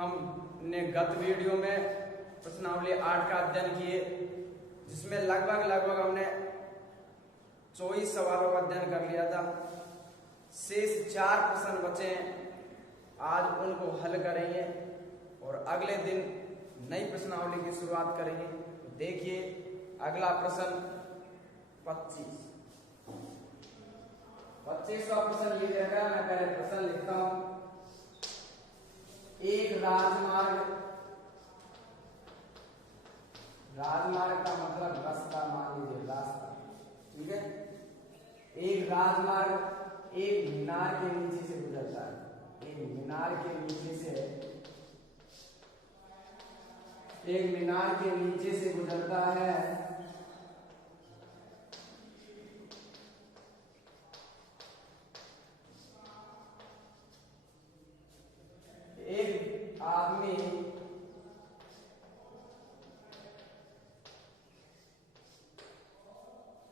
हमने गत वीडियो में प्रश्नावली 8 का अध्ययन किए, जिसमें लगभग हमने 24 सवालों का अध्ययन कर लिया था। शेष 4 प्रश्न बचे हैं, आज उनको हल करेंगे और अगले दिन नई प्रश्नावली की शुरुआत करेंगे। देखिए अगला प्रश्न 25वां प्रश्न ये रहेगा। मैं पहले प्रश्न लिखता हूं। एक राजमार्ग का मतलब रास्ता, मान लीजिए रास्ता, ठीक है। एक राजमार्ग एक मीनार के नीचे से गुजरता है। एक मीनार के नीचे से गुजरता है। एक आदमी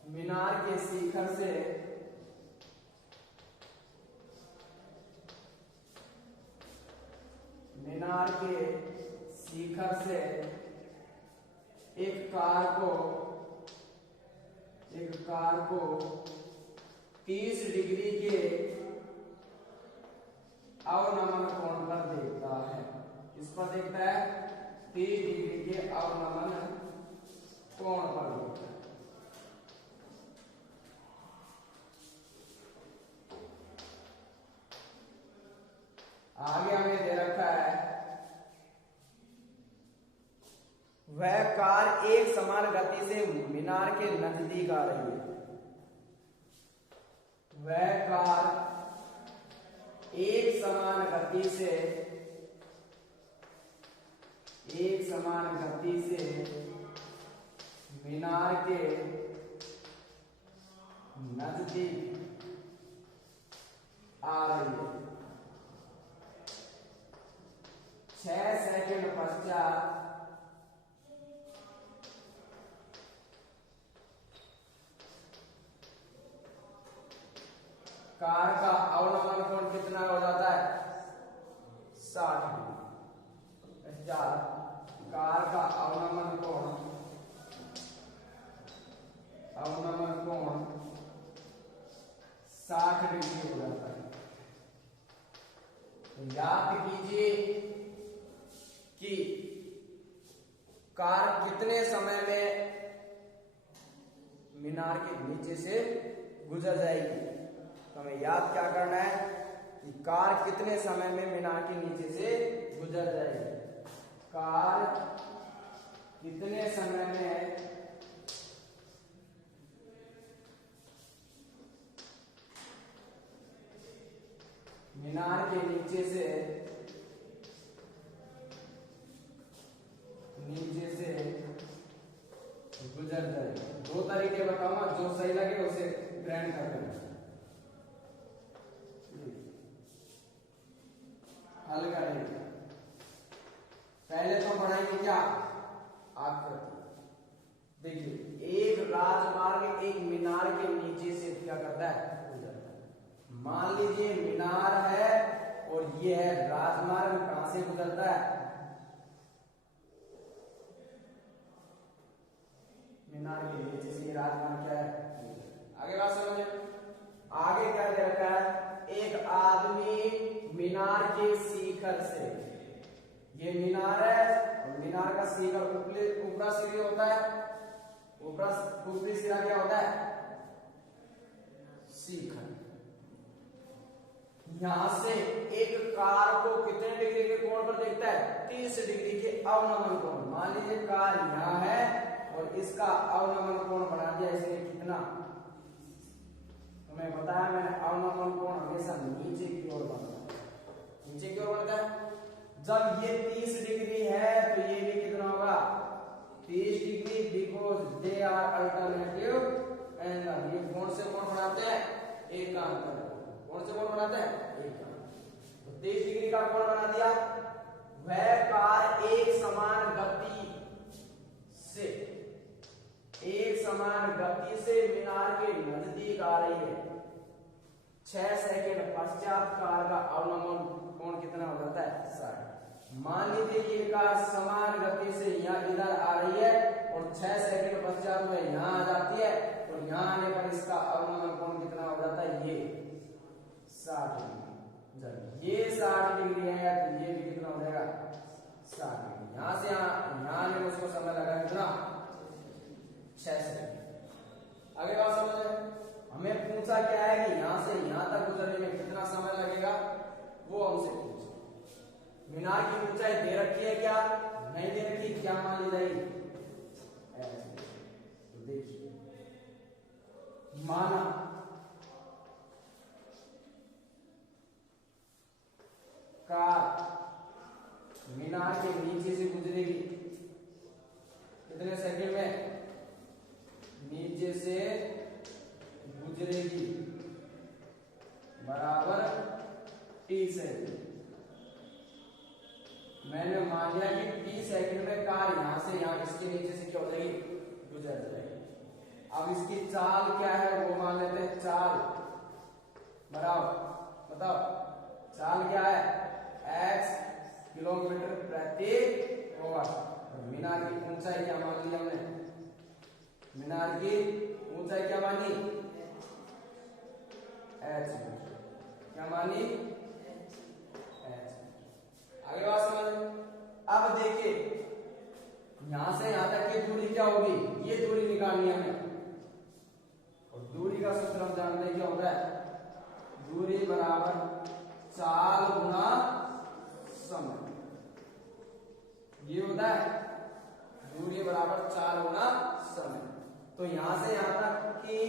मीनार के शिखर से एक कार को 30 डिग्री के अवनमन कोण पर देखता है। किस पर देखता है? 30 डिग्री के अवनमन कोण पर देखता है। आगे हमें दे रखा है, वह कार एक समान गति से मीनार के नजदीक आ रही है। वह कार एक समान गति से मीनार के नजदीक आ रही है। 6 सेकंड पश्चात कार का अवनमन कोण कितना हो जाता है? 60 डिग्री। कार का अवनमन कोण 60 डिग्री हो जाता है। तो याद कीजिए कि कार कितने समय में मीनार के नीचे से गुजर जाएगी। तो हमें याद क्या करना है कि कार कितने समय में मीनार के नीचे से गुजर जाएगी। कार कितने समय में मीनार के नीचे से गुजर जाएगी। 2 तरीके बताऊंगा, जो सही लगे उसे ग्रहण कर लेना। हल करेंगे। पहले तो पढ़ाएंगे क्या? आकृति। देखिए एक राजमार्ग एक मीनार के नीचे से क्या करता है? गुजरता है। मान लीजिए मीनार है और ये है राजमार्ग। कहां से गुजरता है? मीनार के नीचे से। राजमार्ग क्या है? आगे बात समझे। आगे क्या दे रखा है? एक आदमी मीनार के शिखर से, ये मीनार है और मीनार का शिखर ऊपरा सिरा होता है। ऊपरी सिरा क्या होता है? शिखर। यहां से एक कार को कितने डिग्री के कोण पर देखता है? 30 डिग्री के अवनमन कोण। मान लीजिए कार यहां है और इसका अवनमन कोण बना दिया इसने कितना? तुम्हें बताया मैंने, अवनमन कोण हमेशा नीचे की ओर बनता है। नीचे की ओर बनता है। जब ये 30 डिग्री है तो ये भी कितना होगा? 30 degree, because they are alternative angle. ये कोण से कोण बनाते हैं? एकांतर। कौन से कोण बनाते हैं? एकांतर। तो 30 डिग्री का कोण बना दिया। वह कार एक समान गति से मीनार के नजदीक आ रही है। 6 सेकंड पश्चात कार का अवनमन कोण कितना हो जाता है? 60। मान लीजिए ये कार समान गति से यहाँ इधर आ रही है और 6 सेकंड पश्चात में यहाँ आ जाती है, और यहाँ आने पर इसका अवलंबन कोण कितना हो जाता है, ये 60 डिग्री। जब ये 60 डिग्री है तो ये भी कितना हो जाएगा, 60 डिग्री। यहाँ से यहाँ आने में उसको समय लगा कितना, 6 सेकंड। आगे बात समझ रहे, हमें पूछा क्या है कि यहाँ से यहाँ तक गुजरने में कितना समय लगेगा, वो हमसे पूछा। मीनार की ऊंचाई दे रखी है क्या, नहीं दे रखी, क्या मान ली जाएगी, तो देखिए माना कार मीनार के नीचे से गुजरेगी कितने सेकंड में, नीचे से गुजरेगी बराबर t सेकंड। मैंने मान लिया कि t सेकंड में कार यहां से यहां इसके नीचे से क्या हो जाएगी, गुजर जाएगी। अब इसकी चाल क्या है वो मान लेते हैं, चाल बराबर, बताओ चाल क्या है, x किलोमीटर प्रति आवर। मीनार की ऊंचाई क्या मान ली हमने, मीनार की ऊंचाई क्या मानी, h, क्या मानी, आगे बात समझ। अब देखिए यहां से यहां तक की दूरी क्या होगी, ये दूरी निकालनी है हमें, और दूरी का सूत्र हम जानते हैं क्या होता है, दूरी बराबर चाल गुना समय, ये होता है दूरी बराबर चाल गुना समय। तो यहां से यहां तक की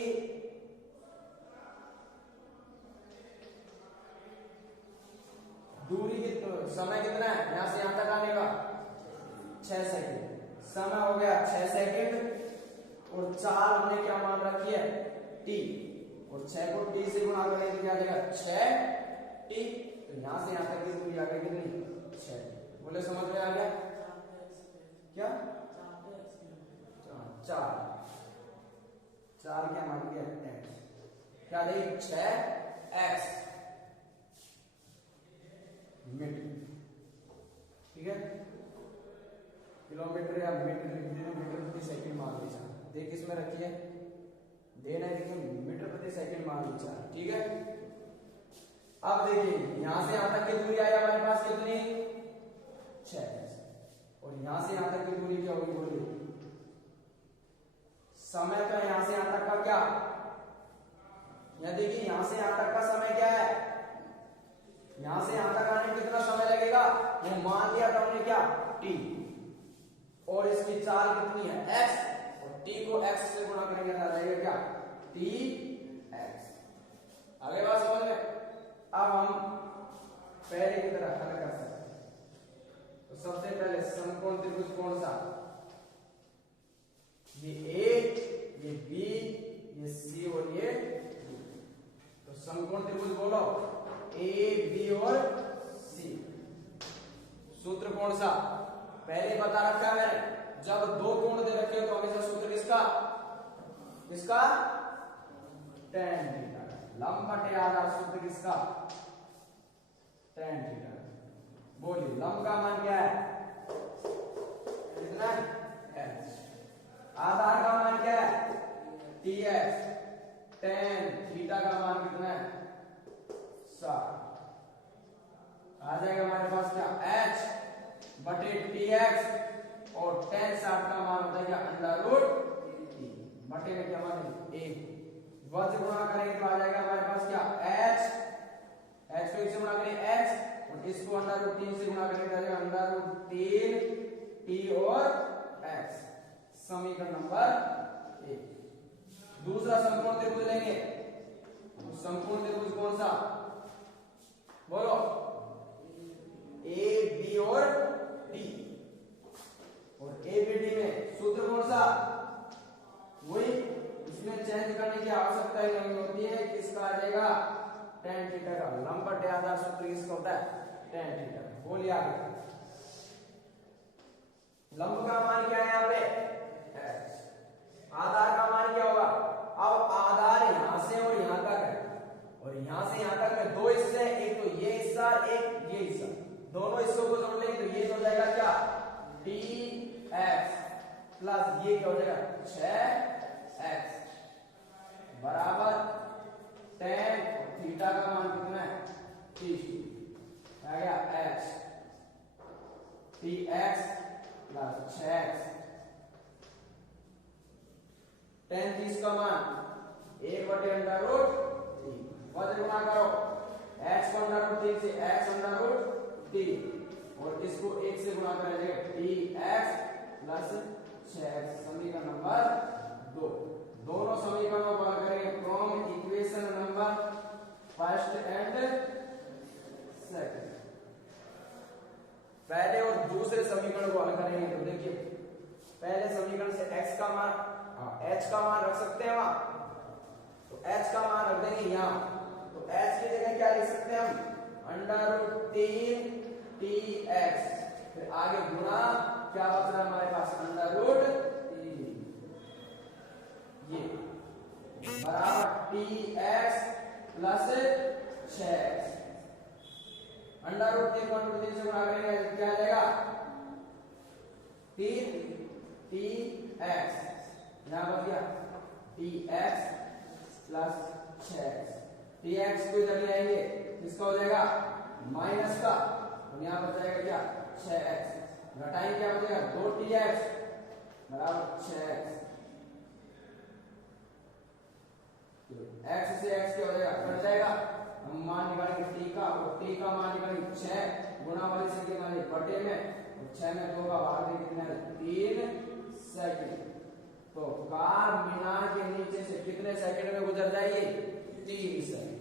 दूरी की समय कितना है, यहां से यहां तक आने का 6 सेकंड, समय हो गया 6 सेकंड, और चाल हमने क्या मान रखी है, t, और 6 को t से गुणा करेंगे तो क्या आ जाएगा 6t। तो यहां से यहां तक की दूरी आ गई कितनी, 6। बोले समझ में आ गया क्या, 4 क्या मान गया x, क्या देगी 6x मीटर, ठीक है, किलोमीटर या मीटर प्रति सेकंड मान लीजिए, देख इसमें रखिए, देना है देखिए मीटर प्रति सेकंड मान लीजिए, ठीक है। अब देखिए यहां से यहां तक की दूरी आई हमारे पास कितनी, 6, और यहां से यहां तक की दूरी क्या होगी, बोलिए समय तो यहां से यहां तक का क्या, यहां देखिए यहां से यहां तक का समय क्या है, यहां से यहां तक आने में कितना समय लगेगा, वो मान लिया था हमने क्या, t, और इसकी चाल कितनी है x, और t को x से गुणा करेंगे तो आ जाएगा क्या, tx। आगे बात समझ में। अब हम पहले की तरह हल कर सकते हैं, तो सबसे पहले समकोण त्रिभुज कौन सा, ये a, ये b, ये c और ये d। तो समकोण त्रिभुज बोलो a, b और c। सूत्र कौन सा, पहले बता रखा है मैंने, जब दो कोण दे रखे हो तो हमेशा सूत्र किसका, किसका, tan थीटा, लंब बटे आधार सूत्र किसका, tan थीटा। बोलिए लंब का मान क्या है, कितना h, आधार का मान क्या है tx, tan थीटा का मान कितना है 60। आ जाएगा हमारे पास क्या, h बटे tx, और tan 60 का मान होता है क्या, अंडर रूट t, बटे में क्या मान 1, वज्र गुणा करेंगे तो आ जाएगा हमारे पास क्या, h को 1 से गुणा करेंगे h, और इसको अंडर रूट 3 से गुणा करेंगे तो आ जाएगा अंडर रूट 3 t और x। समीकरण नंबर 1। दूसरा समकोण त्रिभुज लेंगे, तो समकोण त्रिभुज कौन सा, बोलो a b और d, और a b d में सूत्र कौन सा, वही, इसमें चेंज करने की आवश्यकता ही नहीं होती है, किसका आ जाएगा tan थीटा का, लंब बटे आधार सूत्र किसका होता है, tan थीटा। बोलिए आगे, लंब का मान क्या है यहाँ पे h, आधार का मान क्या होगा, अब आधार यहां से और यहां तक है, और यहां से यहां तक में दो हिस्से हैं, एक तो ये हिस्सा एक ये हिस्सा, दोनों हिस्सों को जोड़ लेंगे तो ये हो जाएगा क्या, टी एक्स प्लस ये क्या हो जाएगा 6x बराबर 10 और थीटा का मान कितना है 30 आ गया x T x plus 6x 10 30 का मान 1/√3 वजन गुणा करो x को √3 से x √3 और इसको 1 से गुणा करेंगे टी एक्स प्लस 6x समीकरण नंबर 2। दोनों समीकरणों को हल करेंगे from equation number first and second. पहले और दूसरे समीकरण को हल करेंगे तो देखिए पहले समीकरण से x का मान h का मान रख सकते हैं वहां, तो h का मान रख देंगे यहां, तो h की जगह क्या लिख सकते हैं हम √3 tx, फिर आगे गुणा क्या बच रहा है हमारे पास √3 ये बराबर tx प्लस 6x √3 को √3 से गुणा करेंगे क्या आ जाएगा 3 tx यहां बच गया tx प्लस 6x tx को इधर ले आएंगे किसका हो जाएगा माइनस का और यहां बच जाएगा क्या 6x घटाएंगे क्या बचेगा 2tx बराबर 6x x से x क्या हो जाएगा कट जाएगा, हम मान निकालेंगे t का और t का मान निकालेंगे 6 गुणा वाली संख्या निकालेंगे बटे में और 6 में 2 का भाग देंगे कितना है 3 सेकंड, तो कार मीनार के नीचे से कितने सेकंड में गुजर जाएगी 3 सेकंड।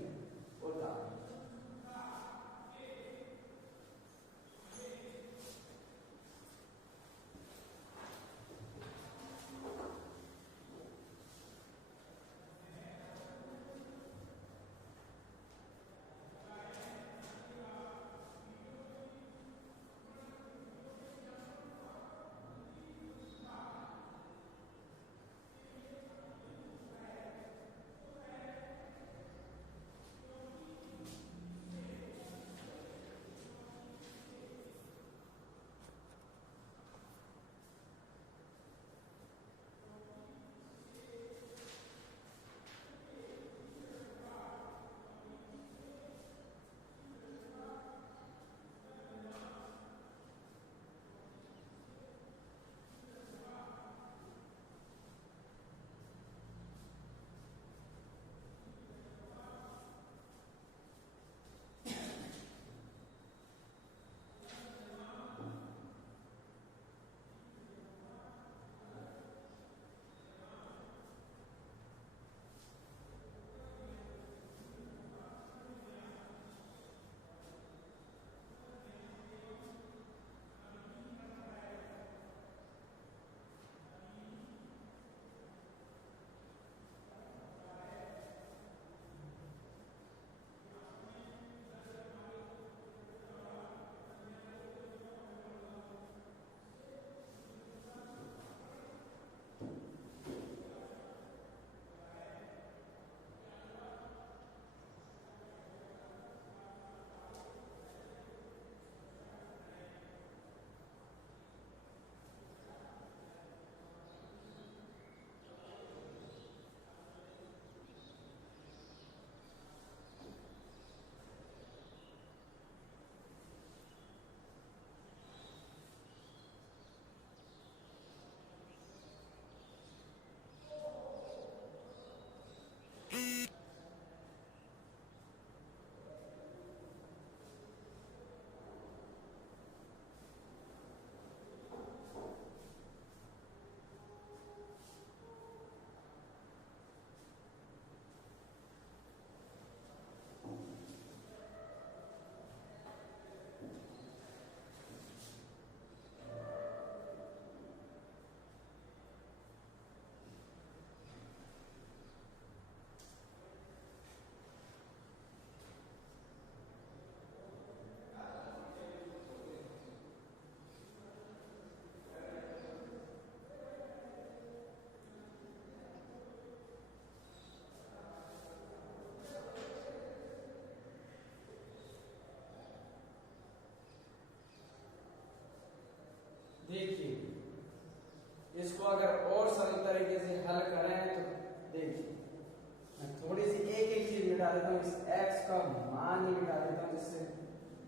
x का मान ही मिटा देता हूं, जिससे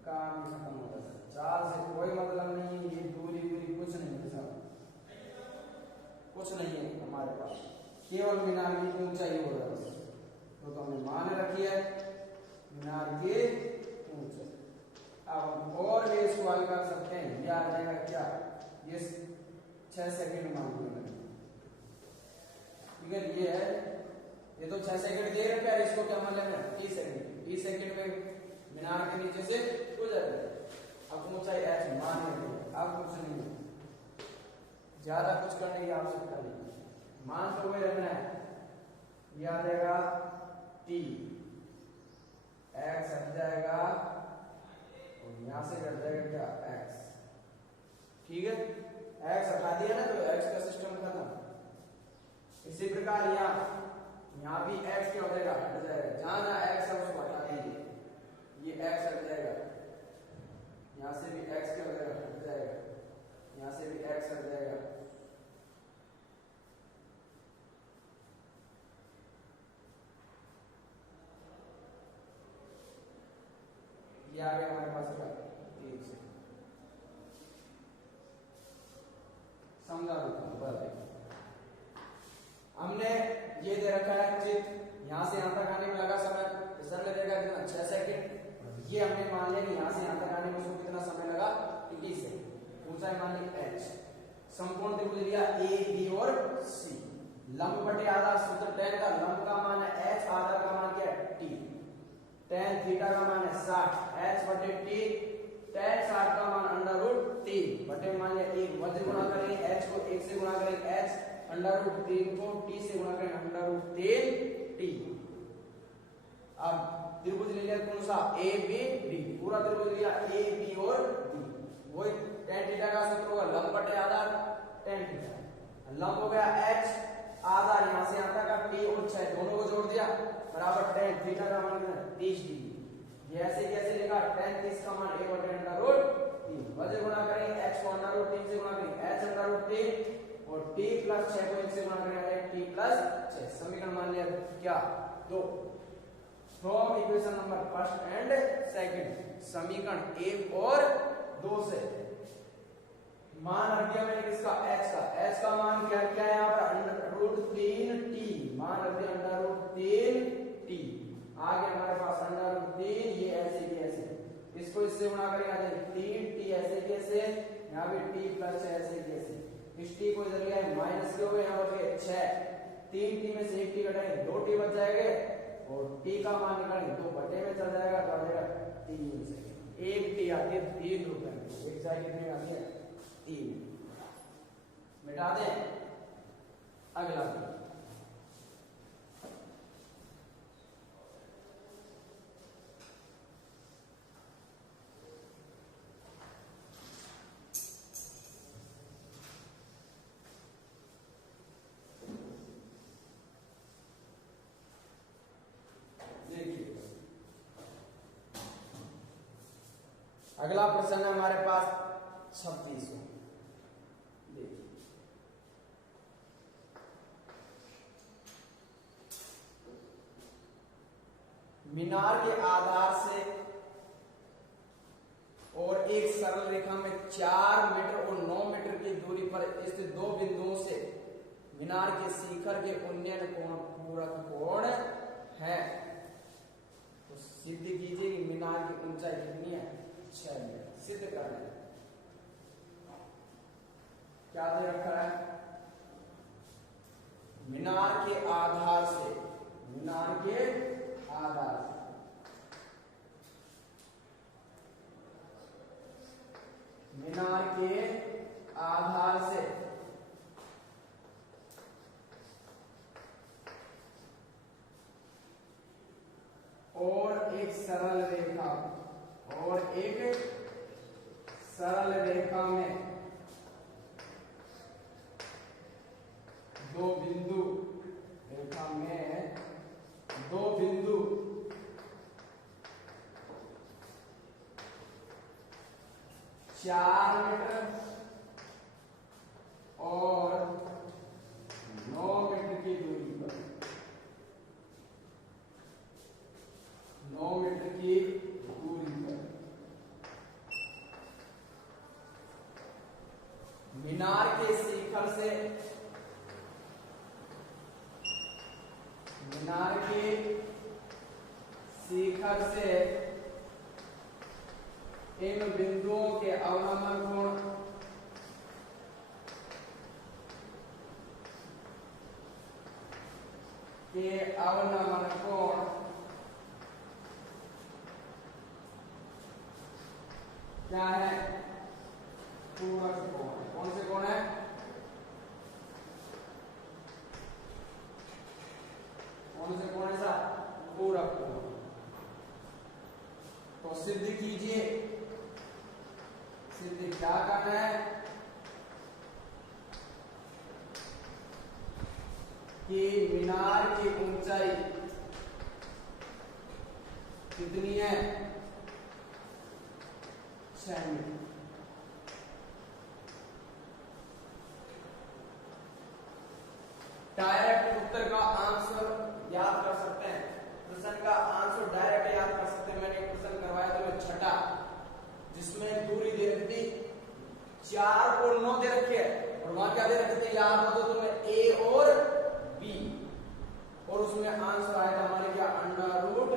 काम खत्म हो जाता है। चाल से कोई मतलब नहीं है, ये दूरी दूरी कुछ नहीं है साहब, कुछ नहीं है हमारे पास, केवल मीनार की ऊंचाई हो रहा है बस। तो हमने मान रखी है मीनार की ऊंचाई। अब हम और भी इसको हल कर सकते हैं। ये आ जाएगा क्या, ये 6 सेकंड मान लिया, ठीक है। ये है, ये तो 6 सेकंड दे रखा है, इसको क्या मान लेना है 30 सेकंड। 30 सेकंड में मीनार के नीचे से गुजर गए। अब ऊंचाई h मान लेंगे, अब कुछ नहीं है, ज्यादा कुछ करने की आवश्यकता नहीं, मान तो वही रखना है। ये आ जाएगा t, x हट जाएगा और यहां से हट जाएगा क्या x, ठीक है। x हटा दिया ना तो x का सिस्टम खत्म। इसी प्रकार यहाँ भी x क्या हो जाएगा, हट जाएगा, जहां जहां x है उसको हटा दीजिए, ये x हट जाएगा, यहाँ से भी x क्या हो जाएगा, हट जाएगा, यहाँ से भी x हट जाएगा, ये आ गया हमारे पास क्या 1 से। समझा देता हमने ये दे रखा है चित्र, यहां से यहां तक आने में लगा समय, सर लगेगा कितना 6 सेकंड। ये हमने मान लिया कि यहां से यहां तक आने में उसको कितना समय लगा 21 सेकंड। ऊंचाई मान ली h, समकोण त्रिभुज लिया a b और c, लंब बटे आधार सूत्र tan का, लंब का मान है h, आधार का मान क्या है t, tan थीटा का मान है 60, h बटे t, tan 60 का मान अंडर रूट 3 बटे मान लिया 1, मध्य गुणा करेंगे h को 1 से गुणा करेंगे h, अंडर रूट 3 को t से गुणा करेंगे अंडर रूट 3t। अब त्रिभुज ले लिया कौन सा a b d, पूरा त्रिभुज लिया a b और d, वही tan थीटा का सूत्र होगा लंब बटे आधार tan थीटा, लंब हो गया h, आधार यहां से यहां तक का t और 6 दोनों को जोड़ दिया बराबर tan थीटा का मान कितना 30 डिग्री। ये ऐसे कैसे लेगा, tan 30 का मान 1 बटे अंडर रूट 3, वजन गुणा करेंगे h को अंडर रूट 3 से गुणा करेंगे h अंडर रूट 3 और t प्लस 6 को 1 से गुणा करेंगे t प्लस 6। समीकरण मान लिया क्या 2, from equation number first and second, समीकरण 1 और 2 से मान रख दिया मैंने किसका h का मान क्या क्या है यहाँ पर अंडर रूट 3t, मान रख दिया अंडर रूट 3t, आगे हमारे पास अंडर रूट 3, ये ऐसे की ऐसे, इसको इससे गुणा करेंगे 3t ऐसे कैसे, यहाँ भी t प्लस 6 ऐसे कैसे, इस t को इधर लिया माइनस के हो गए, यहाँ बच गए 6, 3t में से 1t घटाएंगे 2t बच जाएंगे और t का मान निकालेंगे 2 बटे में चल जाएगा तो आ जाएगा 3 से, 1t आती है 3 रुपए, एक जाए कितने आती है 3, मिटा दें। अगला अगला प्रश्न है हमारे पास 36। देखिए मीनार के आधार से और एक सरल रेखा में 4 मीटर और 9 मीटर की दूरी पर स्थित दो बिंदुओं से मीनार के शिखर के उन्नयन कोण पूरक कोण है। तो सिद्ध कीजिए कि मीनार की ऊंचाई कितनी है 6 मीटर, सिद्ध करना है। क्या दे रखा है, मीनार के आधार से, मीनार के आधार से मीनार के आधार से और एक सरल रेखा, और एक सरल रेखा में दो बिंदु, रेखा में दो बिंदु 4 मीटर और 9 मीटर की दूरी पर, 9 मीटर की दूरी पर मीनार के शिखर से इन बिंदुओं के अवनमन कोण क्या है? पूरक कोण। कौन से कोण है? कौन से कोण है सर? पूरक कोण। तो सिद्ध कीजिए। सिद्ध क्या करना है कि मीनार की ऊंचाई कितनी है? 6 मीटर। डायरेक्ट उत्तर का आंसर याद कर सकते हैं। प्रश्न का आंसर डायरेक्ट याद कर सकते हैं। मैंने एक प्रश्न करवाया था मैं छठा, जिसमें दूरी दे रखी थी 4 और 9 दे रखे है, और वहां क्या दे रखे थे याद हो तो तुम्हें a और b, और उसमें आंसर आया था हमारे क्या? √ab।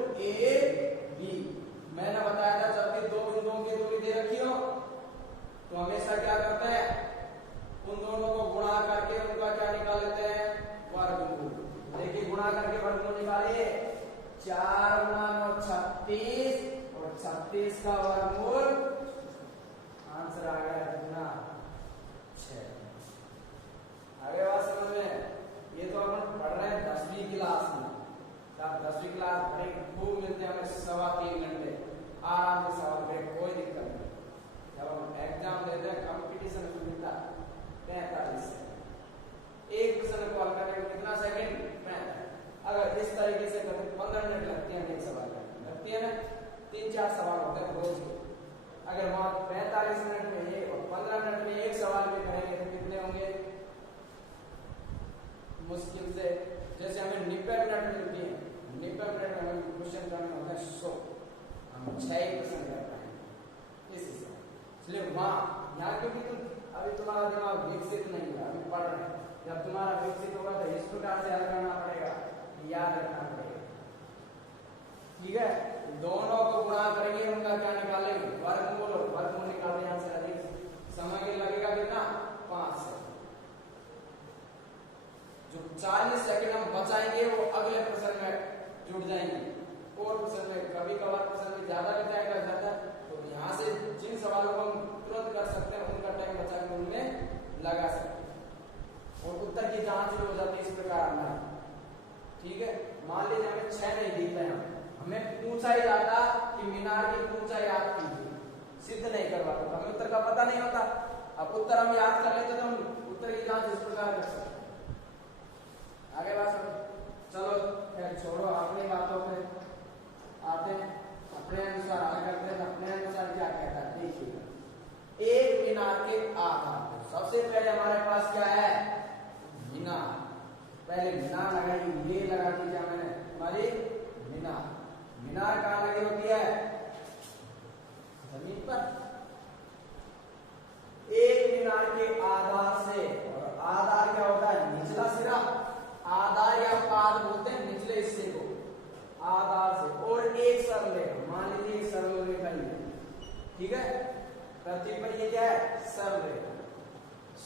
मैंने बताया था जब भी दो बिंदुओं की दूरी दे रखी हो तो हमेशा क्या करते हैं? उन दोनों को गुणा करके उनका क्या निकाल लेते हैं? वर्गमूल। देखिए गुणा करके वर्गमूल निकालिए। 4 गुणा 9 36, और 36 का वर्गमूल आंसर आ गया कितना? 6। आगे बात समझ में? ये तो अपन पढ़ रहे हैं 10वीं क्लास में। 10वीं क्लास ब्रेक खूब मिलते हैं हमें, 3.25 घंटे आराम से सवाल ब्रेक, कोई दिक्कत नहीं। जब हम एग्जाम देते हैं कंपटीशन मिलता 45 सेकंड। एक प्रश्न को हल करने में कितना सेकंड? 35। अगर इस तरीके से करते 15 मिनट लगते हैं एक सवाल करने, लगती है ना? 3-4 सवाल होते हैं रोज के। अगर वहां 45 मिनट में ये और 15 मिनट में एक सवाल भी करेंगे तो कितने होंगे? मुश्किल से जैसे हमें 90 मिनट मिलती है, 90 मिनट में हमें क्वेश्चन करने होते हैं 100, हम 6 ही क्वेश्चन कर पाएंगे इस हिसाब। इसलिए वहां यहाँ क्योंकि अभी तुम्हारा दिमाग विकसित नहीं हुआ, अभी पढ़ रहे हैं। जब तुम्हारा विकसित होगा तो इस प्रकार से हल करना पड़ेगा, याद रखना पड़ेगा। ठीक है? दोनों को गुणा करेंगे, उनका क्या निकालेंगे? वर्गमूल। और वर्गमूल निकालने यहाँ से अधिक समय लगेगा कितना? 5 सेकंड। जो 40 सेकंड हम बचाएंगे वो अगले प्रश्न में जुड़ जाएंगे। और प्रश्न में कभी कभार प्रश्न में ज्यादा भी टाइम लग जाता है, तो यहाँ से जिन सवालों को हम तुरंत कर सकते हैं उनका टाइम बचा के उनमें लगा सकते हैं, और उत्तर की जांच भी हो जाती है इस प्रकार हमारा। ठीक है? मान लीजिए हमें 6 नहीं दिख रहे हैं, हमें पूछा ही जाता कि मीनार की ऊंचाई याद कीजिए, सिद्ध नहीं करवाता तो हमें उत्तर का पता नहीं होता। अब उत्तर हम याद कर लेते तो हम उत्तर की जांच इस प्रकार कर सकते हैं। आगे बात चलो खैर छोड़ो, अपनी बातों पे आते हैं। अपने अनुसार हल करते हैं। अपने अनुसार क्या कहता है देखिएगा। एक मीनार के आधार पर सबसे पहले हमारे पास क्या है? मीनार। पहले मीनार लगाई, ये लगा दी क्या मैंने? हमारी मीनार। मीनार कहाँ लगी होती है? जमीन पर। एक मीनार के आधार से, और आधार क्या होता है? निचला सिरा। आधार या पाद बोलते हैं निचले हिस्से को, आधार से। और एक सरलरेखा, मान लीजिए एक सरलरेखा ही है। ठीक है? पृथ्वी पर ये क्या है? सरलरेखा।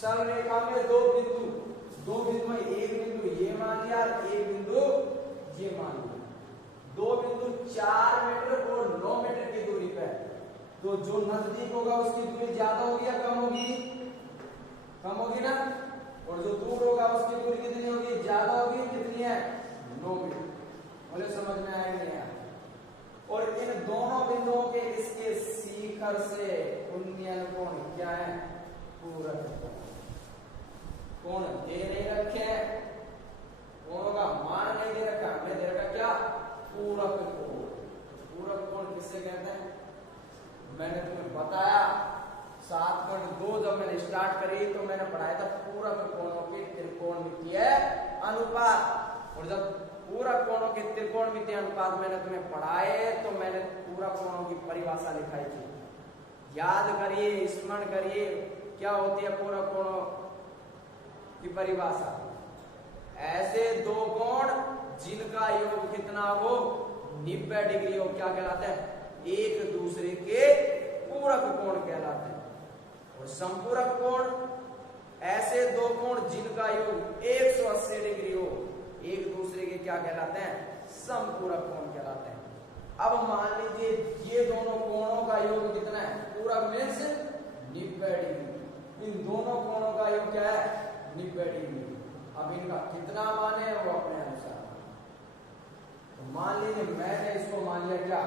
सरलरेखा में दो बिंदु में एक बिंदु ये मान लिया, एक बिंदु ये मान लिया। दो बिंदु 4 मीटर और 9 मीटर की दूरी पे। तो जो नजदीक होगा उसकी दूरी ज्यादा होगी या कम होगी? कम होगी ना। और जो दूर होगा उसकी दूरी कितनी होगी? ज्यादा होगी। कितनी है? 9 मीटर। बोले समझ में आया नहीं आया? और इन दोनों बिंदुओं के इसके शिखर से उन्नयन कोण क्या है? पूरक कोण। कोण दे नहीं रखे हैं, कोणों का मान नहीं दे रखा, हमने दे रखा क्या? पूरक कोण। पूरक कोण किससे कहते हैं? मैंने तुम्हें बताया 7.2 जब मैंने स्टार्ट करी तो मैंने पढ़ाया था पूरक कोणों के त्रिकोणमितीय अनुपात। और जब पूरक कोणों के त्रिकोणमितीय अनुपात मैंने तुम्हें पढ़ाए तो मैंने पूरक कोणों की परिभाषा लिखाई थी। याद करिए, स्मरण करिए, क्या होती है पूरक कोणों की परिभाषा। ऐसे दो कोण जिनका योग कितना हो 90 डिग्री हो, क्या कहलाते हैं? एक दूसरे के पूरक कोण कहलाते हैं। और संपूरक कोण ऐसे दो कोण जिनका योग 180 डिग्री हो, एक दूसरे के क्या कहलाते हैं? समपूरक कोण कहलाते हैं। अब मान लीजिए ये दोनों कोणों का योग कितना है? पूरक मीन्स 90 डिग्री। इन दोनों कोणों का योग क्या है? 90 डिग्री। अब इनका कितना मान है वो अपने अनुसार। तो मान लीजिए मैंने इसको मान लिया क्या?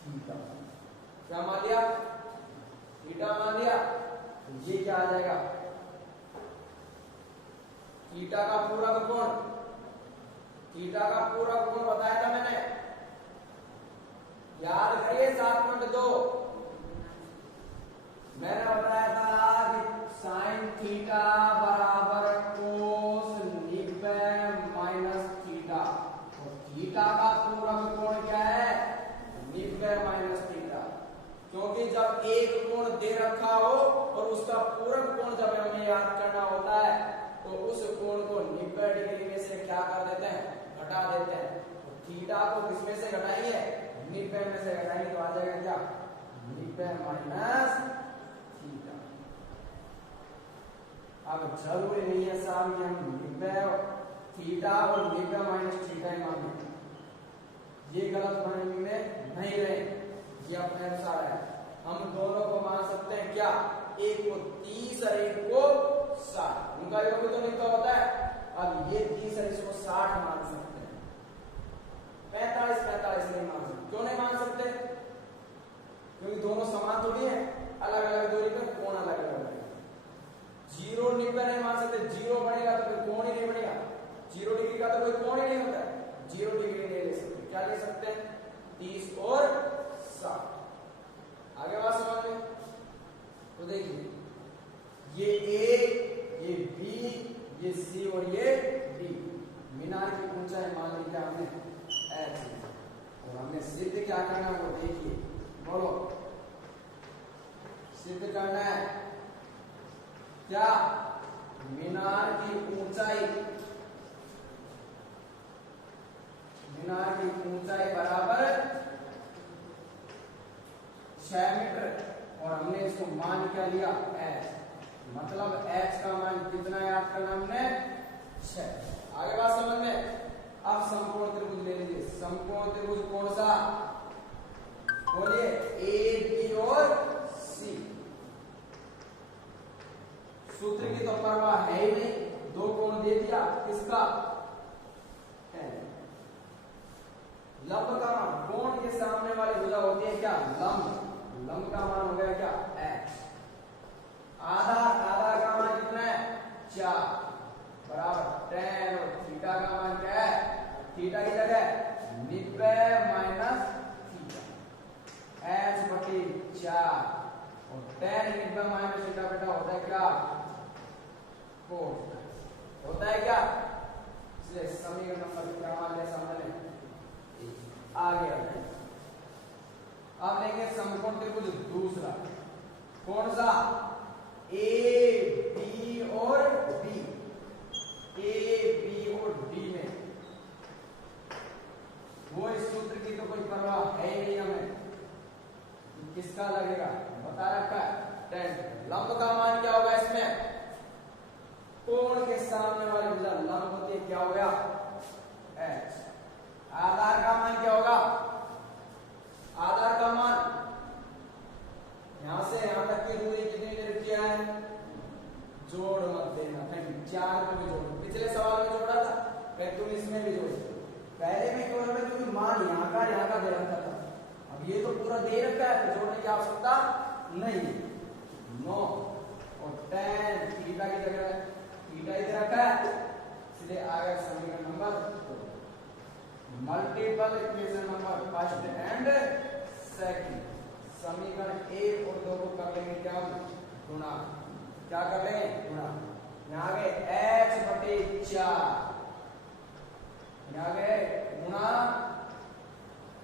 थीटा। क्या मान लिया? थीटा मान लिया। तो ये क्या आ जाएगा? थीटा का पूरक कोण, थीटा का पूरक कोण बताया था मैंने, याद करिए 7.2। मैंने बताया था कि साइन थीटा बराबर कोस 90 माइनस थीटा। और थीटा का पूरक कोण क्या है? 90 माइनस थीटा। क्योंकि जब एक कोण दे रखा हो और उसका पूरक कोण जब हमें याद करना होता है तो उस कोण को 90 डिग्री में से क्या कर देते हैं? घटा देते हैं। तो थीटा को किसमें से घटाएंगे? 90 में से घटाएंगे तो आ जाएगा क्या? 90 माइनस थीटा। अब जरूरी नहीं है साहब कि हम 90 थीटा और 90 माइनस थीटा ही मान लें, ये गलत मानने में नहीं रहे, ये अपने अनुसार है। हम दोनों को मान सकते हैं क्या? एक को 30 और एक को 60। उनका योग तो 90 होता है। अब ये 30 और इसको 60 मान सकते हैं। 45 नहीं मान सकते। क्यों नहीं मान सकते? क्योंकि दोनों समान थोड़ी है, अलग अलग दूरी पे कोण अलग अलग है। 0 90 नहीं मान सकते। 0 बनेगा तो कोई कोण ही नहीं बनेगा। 0 डिग्री का तो कोई कोण ही नहीं होता है। 0 डिग्री नहीं ले सकते। क्या ले सकते हैं? 30 और 60। आगे बात समझ में? तो देखिए ये ए, ये बी, ये सी और ये डी। मीनार की ऊंचाई मान ली क्या हमने? एच। और हमने सिद्ध क्या करना है वो देखिए, बोलो। सिद्ध करना है क्या? मीनार की ऊंचाई, मीनार की ऊंचाई बराबर 6 मीटर। और हमने इसको मान क्या लिया? h। मतलब h का मान कितना याद करना हमने? 6। आगे बात समझ में? अब समकोण त्रिभुज ले लीजिए। समकोण त्रिभुज कौन सा? बोलिए। ए बी और सी। सूत्र की तो परवाह है ही नहीं, दो कोण दे दिया, किसका? लंब का मान, कोण के सामने वाली भुजा होती है क्या? लंब। लंब का मान हो गया क्या? h। आधार, आधार का मान कितना है? 4 बराबर tan। और थीटा का मान क्या है? थीटा की जगह 90 माइनस थीटा, h बटी 4। और tan 90 माइनस थीटा बेटा होता है क्या? कोस। होता है क्या? इसलिए समीकरण नंबर क्या मान लिया सामने? आगे आते हैं। अब लेंगे समकोण त्रिभुज दूसरा। कौन सा? ए बी और बी। ए बी और डी में वो इस सूत्र की तो कोई परवाह है ही नहीं हमें, किसका लगेगा बता रखा है? tan। लंब का मान क्या होगा इसमें? कोण के सामने वाली भुजा लंब होती है, क्या हो गया? h। आधार का मान क्या होगा? आधार का मान यहां से यहां तक की दूरी कितनी ले रखी है? जोड़ मत देना, 4 को भी जोड़। पिछले सवाल में जोड़ा था, फिर तुम इसमें भी जोड़। पहले में क्यों हमें? क्योंकि मान यहां का दे रखा था। अब ये तो पूरा दे रखा है तो जोड़ने की आवश्यकता नहीं। 9 और tan थीटा की जगह थीटा इधर रखा है, इसलिए आ गया समीकरण number 2। Multiple equation number first and second. समीकरण 1 और 2 को कर लेंगे क्या? गुणा। क्या कर लेंगे? गुणा। यहाँ आगे h बटे 4 यहाँ गए गुणा,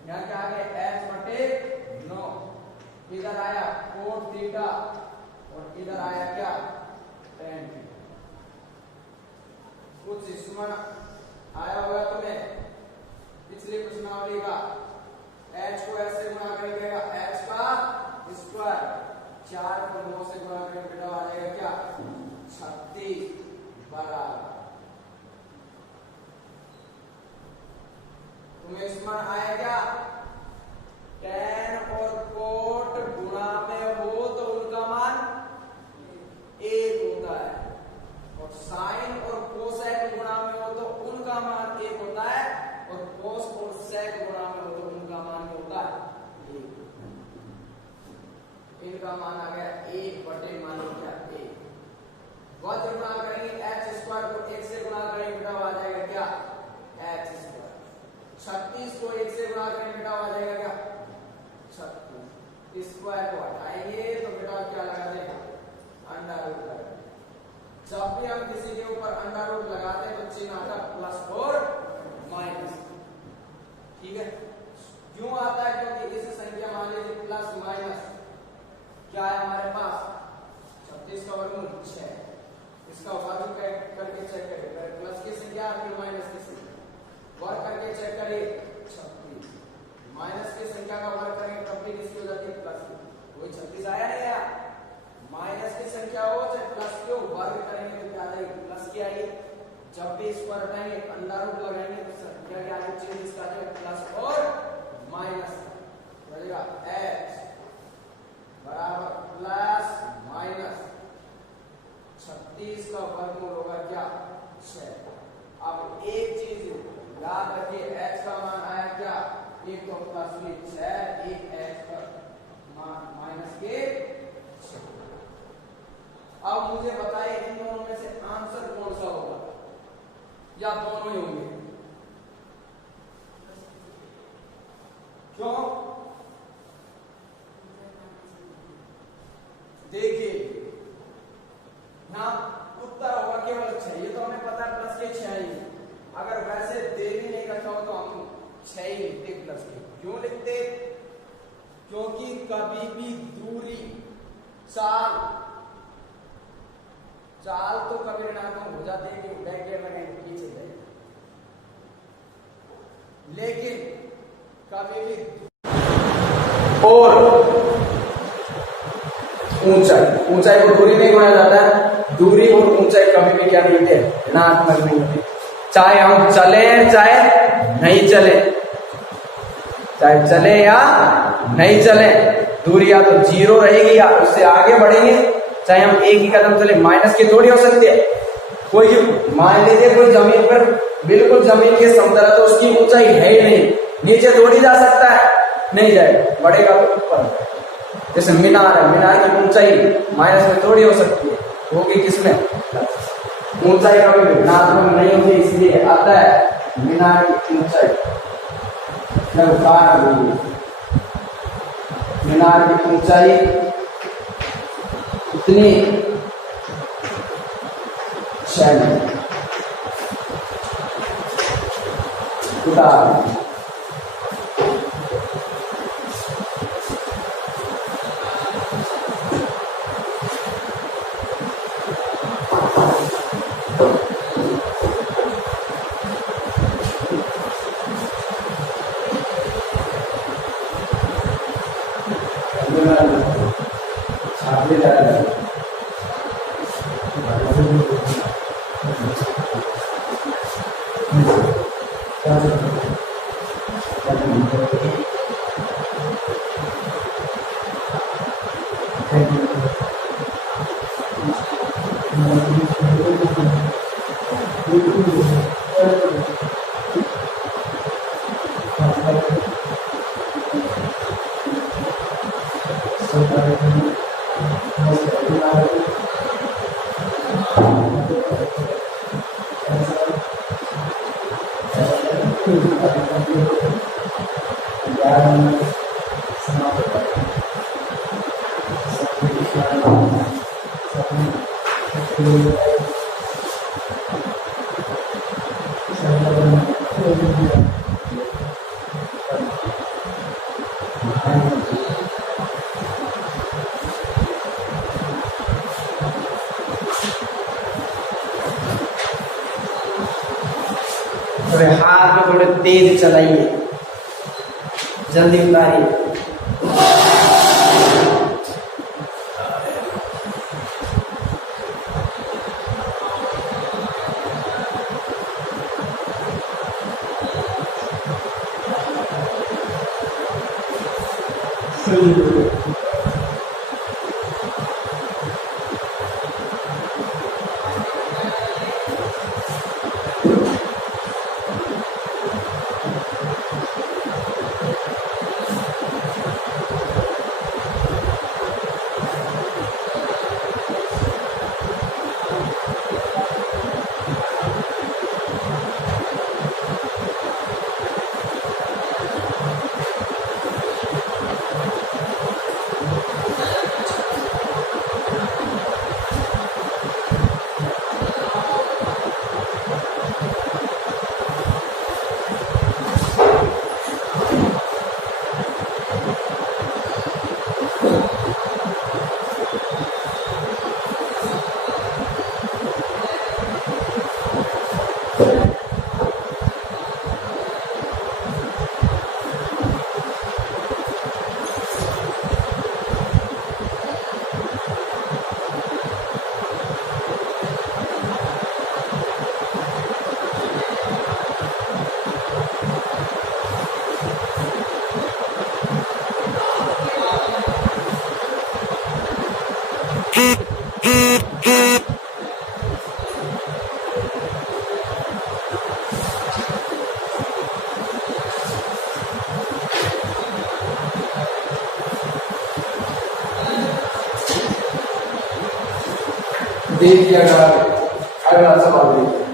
यहाँ क्या आ गया x बटे 9, इधर आया cos थीटा और इधर आया क्या tan थीटा। कुछ इसमें आया होगा तुम्हें पिछले प्रश्नावली का, h को ऐसे गुणा करेंगे h का स्क्वायर, 4 को 9 से गुणा करेंगे बेटा आ जाएगा क्या 36 बराबर। तुम्हें इसमें आया क्या tan और cot गुणा में हो तो उनका मान 1 होता है, और sin और cosec गुणा में हो तो उनका मान 1 होता है, और cos और sec गुणा में हो तो उनका मान क्या होता है 1। इनका मान आ गया 1 बटे मान लो क्या 1। वह जब गुणा करेंगे x स्क्वायर को 1 से गुणा करेंगे बेटा आ जाएगा क्या x स्क्वायर। 36 को 1 से गुणा करेंगे बेटा आ जाएगा क्या 36। स्क्वायर को हटाएंगे तो बेटा क्या लगा देगा अंडर रूट लगा। जब भी हम किसी के ऊपर अंडर रूट लगाते हैं तो चिन्ह आता है प्लस और माइनस, ठीक है। क्यों आता है? क्योंकि इस संख्या मान लीजिए प्लस माइनस क्या है हमारे पास 36 का वर्गमूल 6, इसका वर्ग करके चेक करिए, प्लस की संख्या फिर माइनस की संख्या वर्ग करके चेक करिए 36, माइनस की संख्या का वर्ग करेंगे तब भी किसकी हो जाती है प्लस की, कोई 36 आया नहीं आया। माइनस की संख्या हो चाहे प्लस की हो वर्ग करेंगे तो क्या आएगी प्लस की आएगी। जब भी इसको हटाएंगे अंडर रूट लगाएंगे तो संख्या के आगे चेंज इसका आ जाएगा प्लस और माइनस, हो जाएगा x बराबर प्लस माइनस 36 का वर्गमूल होगा क्या 6। अब एक चीज याद रखिए h का मान आया क्या, एक तो प्लस में 6, एक x का मान माइनस के 6। अब मुझे बताइए इन दोनों में से आंसर कौन सा होगा, या दोनों ही होंगे? क्यों? देखिए यहाँ उत्तर होगा केवल 6, ये तो हमें पता है प्लस के 6 ही। अगर वैसे दे भी नहीं रखा हो तो हम 6 ही लिखते प्लस के। क्यों लिखते? क्योंकि कभी भी दूरी चाल तो कभी ऋणात्मक हो जाते हैं कि बैक गेयर लगाएंगे पीछे जाए, लेकिन कभी भी और ऊंचाई को दूरी नहीं माना जाता है, दूरी और ऊंचाई कभी भी क्या नहीं होते ऋणात्मक नहीं होते। चाहे हम चले चाहे नहीं चले, चाहे चले या नहीं चले, दूरी या तो 0 रहेगी या उससे आगे बढ़ेंगे। चाहे हम एक ही कदम चले माइनस की थोड़ी हो सकती है। कोई मान लीजिए कोई जमीन पर बिल्कुल जमीन के समतल है तो उसकी ऊंचाई है ही नहीं, नीचे थोड़ी जा सकता है, नहीं जाएगा, बढ़ेगा तो ऊपर। जैसे मीनार है, मीनार की ऊंचाई माइनस में थोड़ी हो सकती है, होगी किसमें ऊंचाई कभी ऋणात्मक नहीं होती, इसलिए आता है मीनार की ऊंचाई। मीनार की ऊंचाई कितनी 6 मीटर। थोड़े हाथ में थोड़े तेज चलाइए, जल्दी उतारिए। देखिए अगला सवाल देखिए।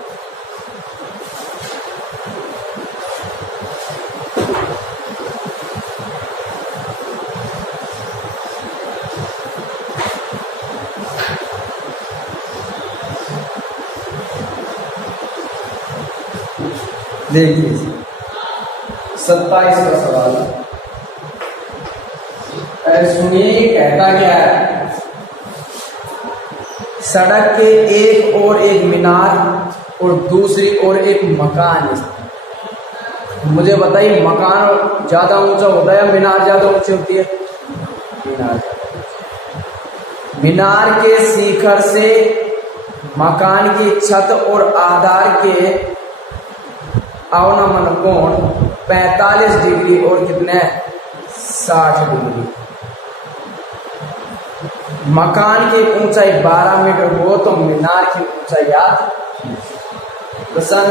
देखिए 27वां सवाल सुनिए, कहता क्या है? सड़क के एक और एक मीनार और दूसरी ओर एक मकान है। मुझे बताइए, मकान ज्यादा ऊंचा होता है या मीनार ज्यादा ऊंची होती है? मीनार। मीनार के शिखर से मकान की छत और आधार के अवनमन कोण 45 डिग्री और कितने 60 डिग्री। मकान की ऊंचाई 12 मीटर हो तो मीनार की ऊंचाई याद। तो सर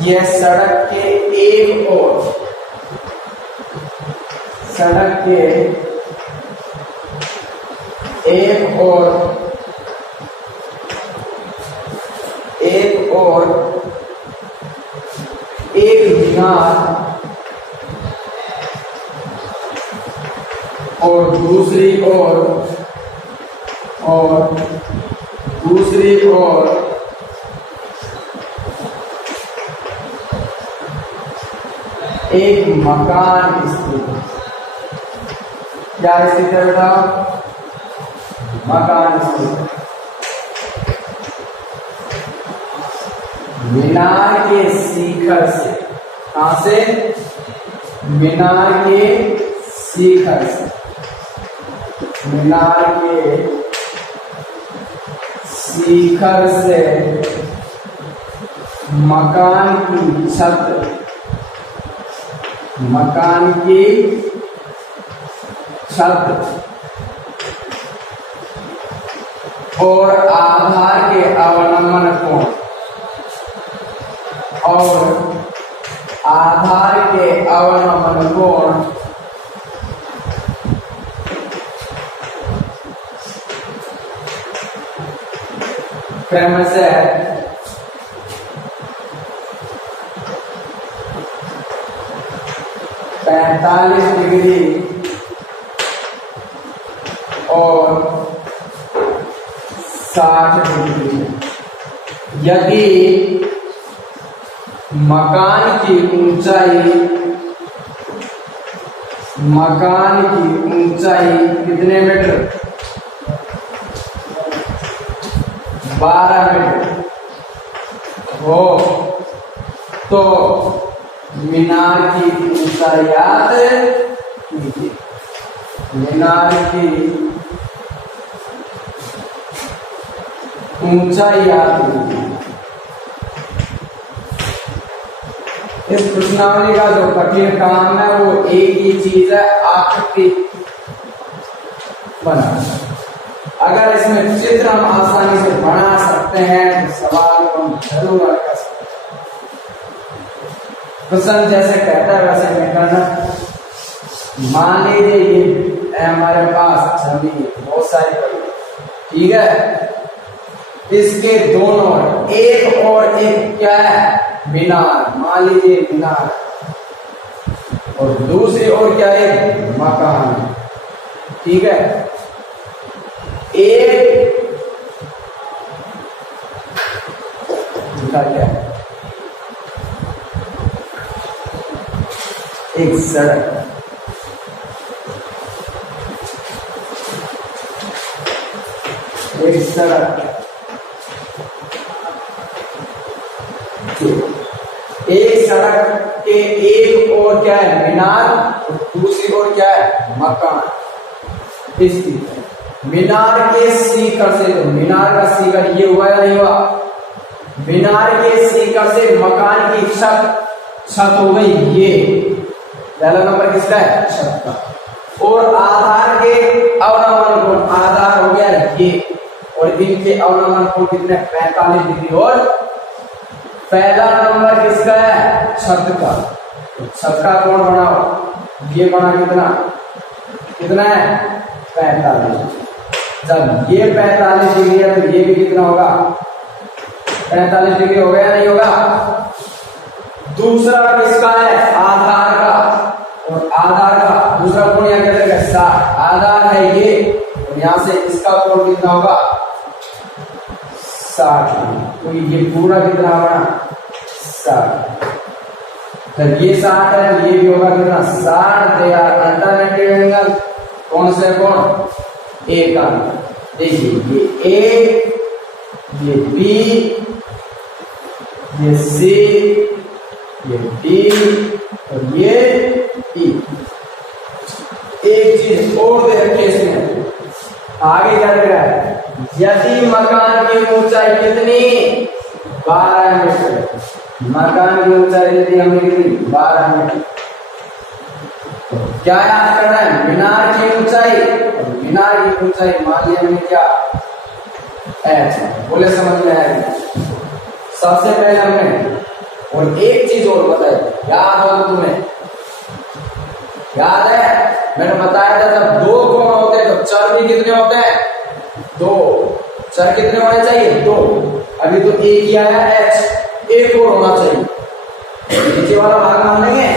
यह सड़क के एक और एक मीनार और दूसरी ओर एक मकान स्थित। क्या स्थित है बेटा? मकान स्थित। मीनार के शिखर से, कहां से? मीनार के शिखर से, मीनार के शिखर से मकान की छत और आधार के अवनमन कोण क्रमशः 45 डिग्री और 60 डिग्री। यदि मकान की ऊंचाई मकान की ऊंचाई कितने मीटर? 12 मीटर हो तो मीनार की ऊंचाई याद कीजिए। मीनार की ऊंचाई याद कीजिए। इस प्रश्नावली का जो कठिन काम है वो एक ही चीज है, आकृति बनाना। अगर इसमें चित्र हम आसानी से बना सकते हैं तो सवाल को हम जरूर हल कर सकते हैं। क्वेश्चन जैसे कहता है वैसे मैं करना। मान लीजिए ये हमारे पास जमीन बहुत सारी पड़ी, ठीक है। इसके दोनों एक और एक क्या है? मीनार। मान लीजिए मीनार, और दूसरी ओर क्या है? मकान, ठीक है। एक क्या? एक सड़क, एक सड़क, एक सड़क के एक ओर क्या है? मीनार, और दूसरी ओर क्या है? मकान। इसकी मीनार के सीकर से, तो मीनार का सीकर ये हुआ या नहीं हुआ? मीनार के सीकर से मकान की छत हो गई ये। पहला नंबर किसका है? छत का। और आधार के अवनमन कोण, आधार हो गया ये, और इनके अवनमन कोण कितने? 45 डिग्री। और पहला नंबर किसका है? छत का। तो छत का कोण बनाओ, ये बना कितना? कितना है? 45। जब ये 45 डिग्री है तो ये भी कितना होगा? 45 डिग्री हो गया नहीं होगा? दूसरा किसका है? आधार का। और आधार का दूसरा कोण यहाँ क्या देगा? 60। आधार है ये, और यहां से इसका कोण कितना होगा? 60। तो ये पूरा कितना बना? 60। जब ये 60 है, ये भी होगा कितना? 60। They are alternative angle. कौन से कोण? ए का। देखिए ये ए, ये बी, ये सी, ये डी, और ये ई। एक चीज और दे रखी है इसमें, आगे क्या लग रहा है? यदि मकान की ऊंचाई कितनी? 12 मीटर। मकान की ऊंचाई यदि हमने कितनी? 12 मीटर। क्या याद करना है? मीनार की ऊंचाई, और मीनार की ऊंचाई मान लिया हमने क्या? एच। बोले समझ में आएगा? सबसे पहले हमने, और एक चीज और बताई, याद हो तो तुम्हें? याद है मैंने बताया था जब दो कोण होते हैं तो चर भी कितने होते हैं? 2। चर कितने होने चाहिए? 2। अभी तो एक ही आया एच, एक और होना चाहिए। नीचे वाला भाग मान लेंगे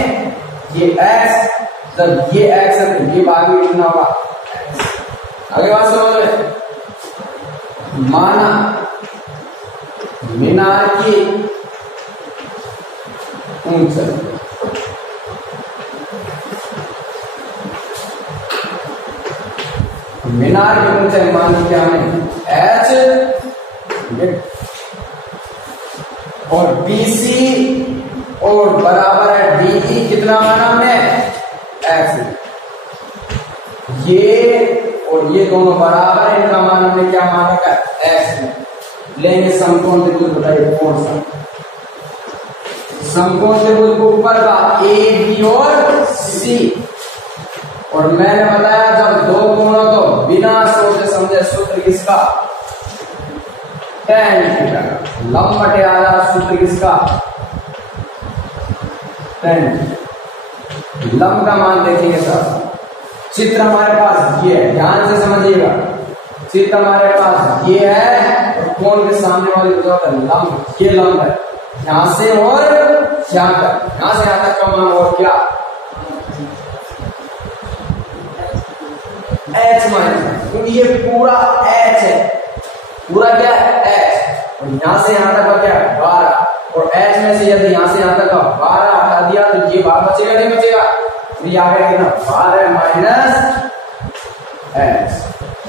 ये एक्स, जब ये एक्स है तो ये भाग भी कितना होगा? आगे बात समझ में? माना मीनार की ऊंचाई, मीनार की ऊंचाई मान ली क्या हमें? एच, और बीसी और बराबर है डीई। कितना माना हमने? एक्स। ये और ये दोनों बराबर है, इनका मान हमने क्या मानेगा? एक्स। लेंगे समकोण त्रिभुज, बताइए कौन सा समकोण त्रिभुज? को ऊपर का ए, बी और सी। और मैंने बताया जब दो कोण हो तो बिना सोचे समझे सूत्र किसका? tan theta. लंब बटे आधार सूत्र किसका? tan। लंब का मान देखेंगे सर। चित्र हमारे पास ये है, ध्यान से समझिएगा। चित्र हमारे पास ये है, और कोण के सामने वाली भुजा का लंब, ये लंब है। यहां से और यहां तक, यहां से यहां तक का मान और क्या? एच माइनस, क्योंकि ये पूरा एच है, पूरा क्या है? एच। और यहां से यहां तक का क्या है? 12। और एच में से यदि यहां से यहां तक का 12 हटा दिया तो ये भाग बचेगा नहीं बचेगा? तो ये आ गया कितना 12 माइनस एक्स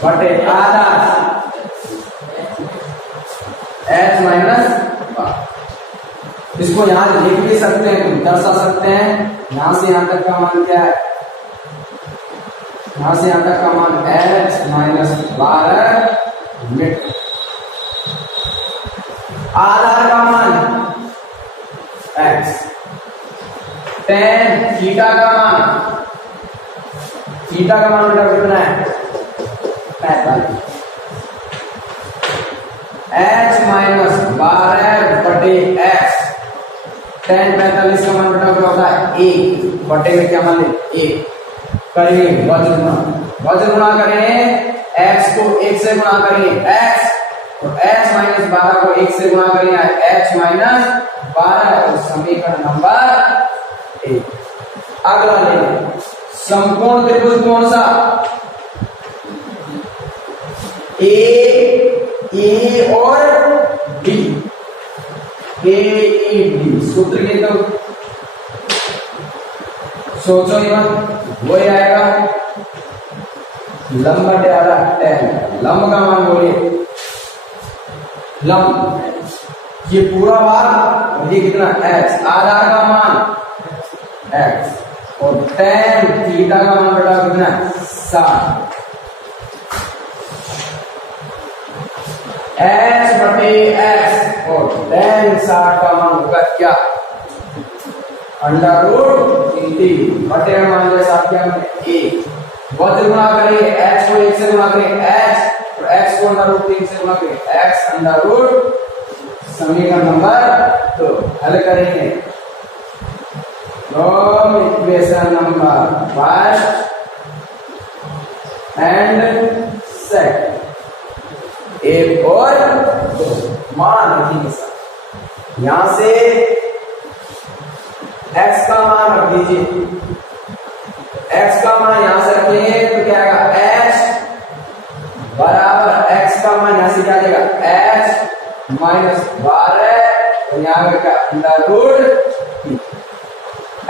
बटे आधा एच माइनस। इसको यहां लिख भी सकते हैं, दर्शा सकते हैं। यहां से यहां तक का मान क्या है, यहां से यहां तक का मान एच माइनस 12 मीटर। आधार का मान एक्स, टेन थीटा का मान, थीटा का मान बेटा कितना है 45। एच माइनस 12 बटे एक्स, टेन 45 का मान बेटा क्या होता है 1 बटे में क्या मान ले 1। करेंगे वज्र गुणा, वज्र गुणा करें x को 1 से गुणा करेंगे x, तो h माइनस 12 को 1 से गुणा करेंगे h माइनस 12, तो समीकरण नंबर 1। अगला लेंगे समकोण त्रिभुज कौन सा, ए और बी, AED सूत्र की तो सोचो ही मत, वही आएगा लंब बटे आधा tan। लंब का मान बोलिए, लंब ये पूरा भाग और ये कितना x, आधार का मान x और tan थीटा का मान बेटा कितना 60। h बटे x और tan 60 का मान होगा क्या अंडर रूट 3 बटे मान जैसा क्या a। वज्र गुणा करेंगे h को 1 से गुणा करेंगे h और x को अंडर रूट 3 से गुणा करेंगे x अंडर रूट। समीकरण नंबर 2 हल करेंगे। इक्वेशन नंबर 1 एंड सेकंड, एक और दो मान रखिए साथ। यहां से x का मान रख दीजिए, x का मान यहां से रखेंगे तो क्या आएगा h बराबर x का मान यहां से क्या आ जाएगा h माइनस 12 और यहां पे क्या under root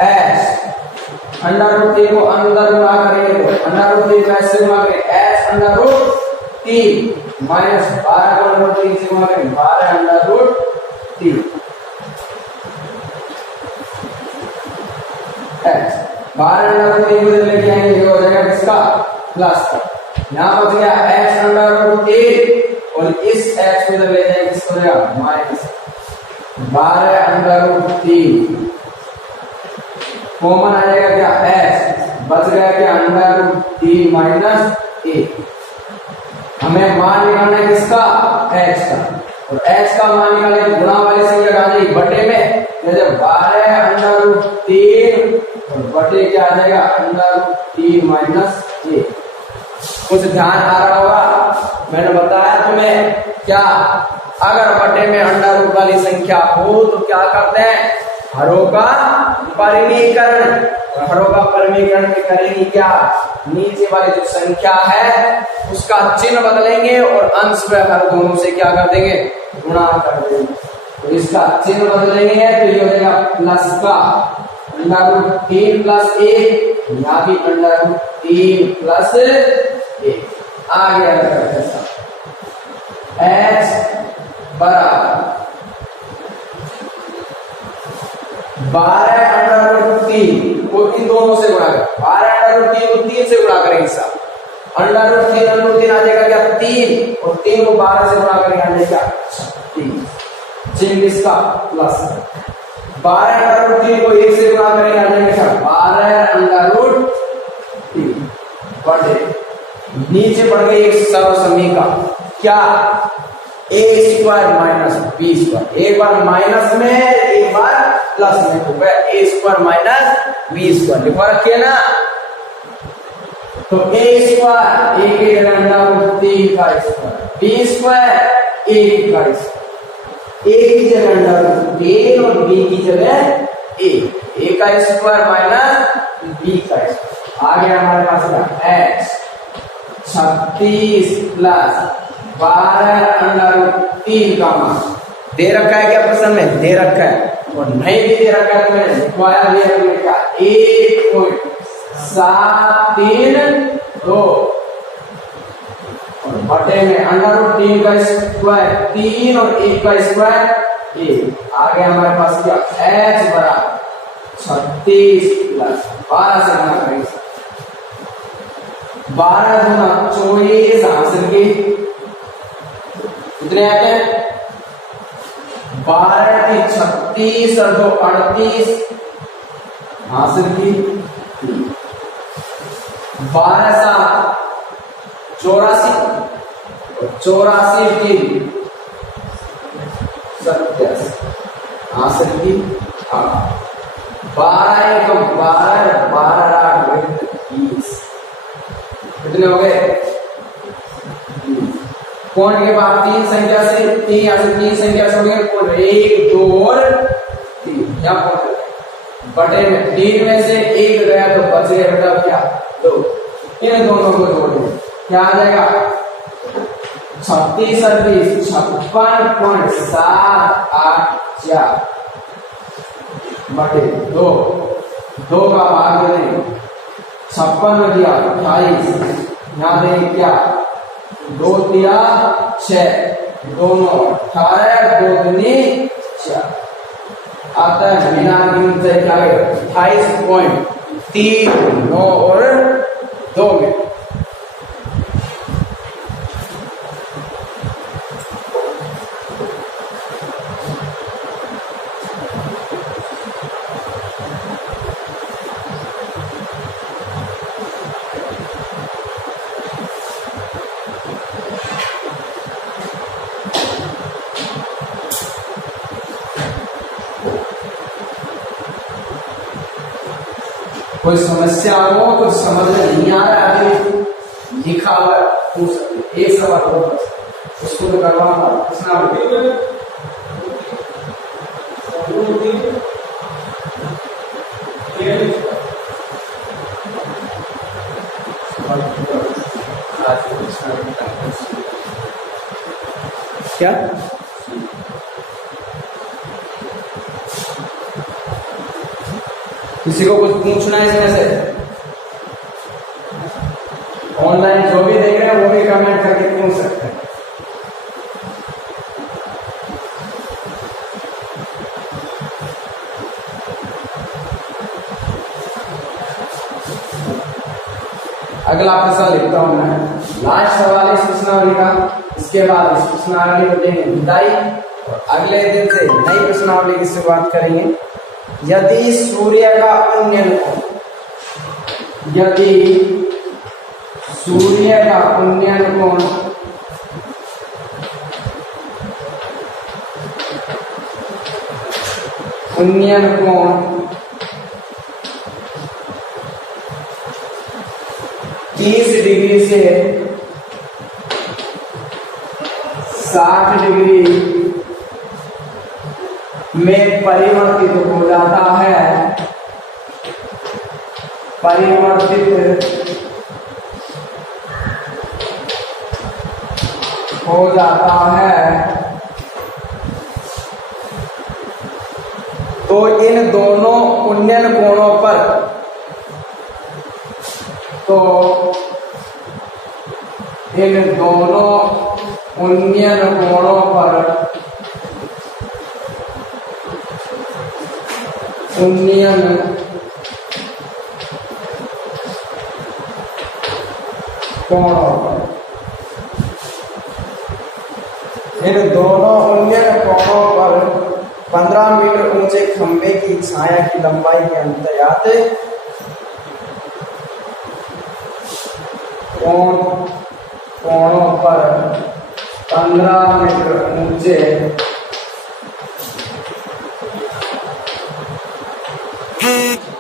h, under root 3 को अंदर गुणा करेंगे तो अंडर रूट 3 को ऐसे गुणा करेंगे h अंडर रूट 3 माइनस 12 को अंडर रूट 3 से गुणा करेंगे 12 under root 3 h 12 under root 3 को लेके आएंगे ये हो जाएगा किसका प्लस का। यहाँ बच गया h अंडर रूट 3 और इस h को इधर ले जाएंगे किसको हो जाएगा माइनस 12 अंडर रूट 3 कॉमन आ जाएगा क्या h, बच गया क्या अंडर रूट 3 माइनस 1। हमें मान निकालना है किसका h का, और h का मान निकाले तो गुणा वाली संख्या आ जाएगी बटे में, जैसे 12 अंडर रूट 3 और बटे क्या आ जाएगा अंडर रूट 3 माइनस 1। कुछ ध्यान आ रहा होगा, मैंने बताया तुम्हें क्या, अगर बटे में अंडर रूट वाली संख्या हो तो क्या करते हैं हरों का परिमीकरण, हरों का परिमीकरण में करेंगे क्या, नीचे वाली जो संख्या है उसका चिन्ह बदलेंगे और अंश व हर दोनों से क्या कर देंगे गुणा कर देंगे। तो इसका चिन्ह बदलेंगे तो ये हो जाएगा प्लस का अंडर रूट 3 प्लस 1, यहाँ भी अंडर रूट 3 प्लस 1 आ गया h बराबर 12 अंडर रूट 3 को इन दोनों से गुणा कर, 12 अंडर रूट 3 को 3 से गुणा करेंगे साहब, अंडर रूट 3 अंडर रूट 3 आ जाएगा क्या 3 और 3 को 12 से गुणा करेंगे आ जाएगा 3, चिन्ह इसका प्लस। 12 अंडर रूट 3 को 1 से गुणा करेंगे आ जाएगा क्या 12 अंडर रूट 3 बटे नीचे बढ़ गई एक सर्व समीकरण क्या a square minus B square, एक बार माइनस में एक बार प्लस में हो गया a square minus B square लिखवा रखिए ना, तो a स्क्वायर एक की जगह अंडर रूट 3 का स्क्वायर, बी स्क्वायर एक का स्क्वायर, a की जगह अंडर रूट 3 और b की जगह a का स्क्वायर माइनस b का स्क्वायर आ गया हमारे पास h 36 प्लस 12 अंडर रूट 3 का मान दे रखा है क्या प्रश्न में दे रखा है, और नहीं भी दे रखा है तो मैंने लिखवाया दिया 1.7 7 3 2 और बटे में √3 का स्क्वायर 3 और 1 का स्क्वायर 1। आगे हमारे पास क्या h बराबर 36 प्लस 12 से गुणा करेंगे 12 गुना 24 हासिल की कितने आते हैं 12 की 36 और 2 38 हासिल की 12 7 84 84 की 87 हासिल की 12 एकम 12 12 8 20 कितने हो गए कोण के बाद 3 संख्या से 3 या से 3 संख्या से हो गए कोण 1 2 और 3 या कोण बटे में 3 में से 1 गया तो बच गया बेटा क्या 2 इन दोनों को जोड़ दें क्या आ जाएगा 36 और 20 56.784 बटे 2 2 का भाग दें 56 में दिया 28 यहाँ दें क्या 2 दिया 6 दोनों 18 2 दूनी 4 आता है बिना गिनती से क्या है 28.39 और 2 में कोई समस्या हो तो समझ में नहीं आ रहा है लिखा हुआ पूछ सकते एक सवाल हो उसको तो करवाना पूछना क्या किसी को कुछ पूछना है इसमें से ऑनलाइन जो भी देख रहे हैं वो भी कमेंट करके पूछ सकते हैं अगला प्रश्न लिखता हूं मैं लास्ट सवाल इस प्रश्नावली का इसके बाद इस प्रश्नावली को देंगे विदाई और अगले दिन से नई प्रश्नावली की शुरुआत करेंगे यदि सूर्य का उन्नयन कोण उन्नयन कोण 30 डिग्री से 60 डिग्री में परिवर्तित हो जाता है तो इन दोनों उन्नयन कोणों पर उन्नयन कोणों पर इन दोनों उन्नयन कोणों पर 15 मीटर ऊंचे खंभे की छाया की लंबाई के अंतर्गत कोणों पर 15 मीटर ऊंचे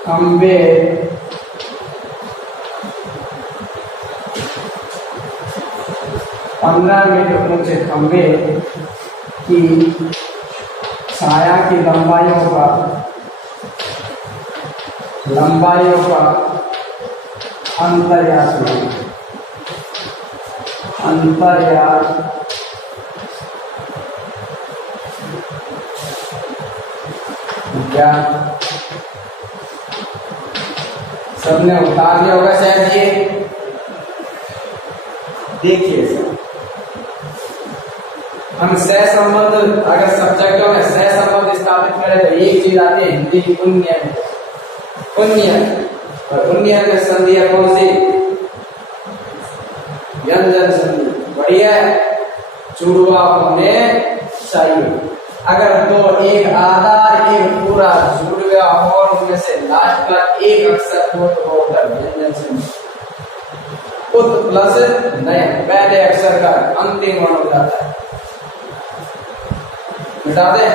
खंभे ऊंचे खंभे की छाया की लंबाइयों का अंतर्यास सबने उतार लिया होगा शायद ये। देखिए सर, हम सह संबंध अगर सब्जेक्टों में सह संबंध स्थापित करें तो एक चीज आती है हिंदी की उन्नयन। और उन्नयन में संधि है कौन सी? व्यंजन संधि। बढ़िया, जुड़वा होने चाहिए। अगर दो एक आधा एक पूरा जुड़ गया हो और उनमें से लास्ट का एक अक्षर हो तो वो होता है व्यंजन संधि। उत प्लस नय, पहले अक्षर का अंतिम वर्ण हो जाता है। मिटा दे।